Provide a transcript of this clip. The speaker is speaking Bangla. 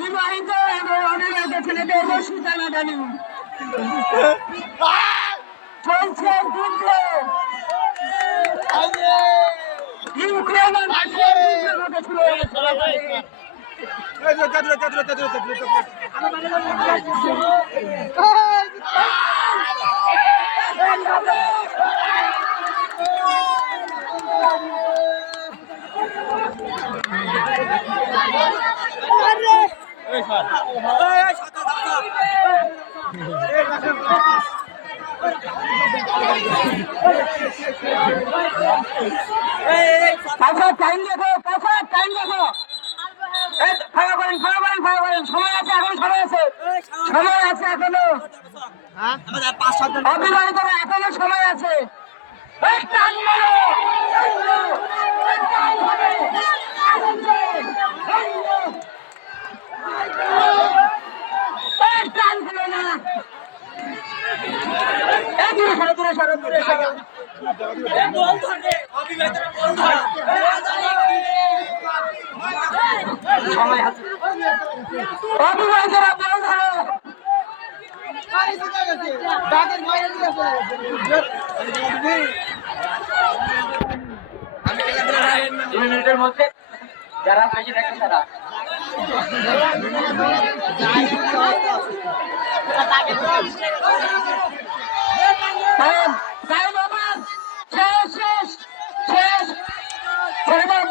বিবাহিত এবং অবিবাহিত ছেলেদের রশি টানাটানি চলছে যুদ্ধ। ইউক্রেন আর রাশিয়ার যুদ্ধের মধ্যে শুরু হয়েছে। টাইম দেখো, টাইম দেখো। ফায়ার করেন, সময় আছে, এখন সময় আছে, সময় আছে এখনো। অবিবাহিতরা এখনো সময় আছে। অবিবাহিতরা বল ধরো। 2 মিনিটের মধ্যে যারা বেঁচে থাকে তারা শেষ শেষ শেষ ছেড়ে দাও।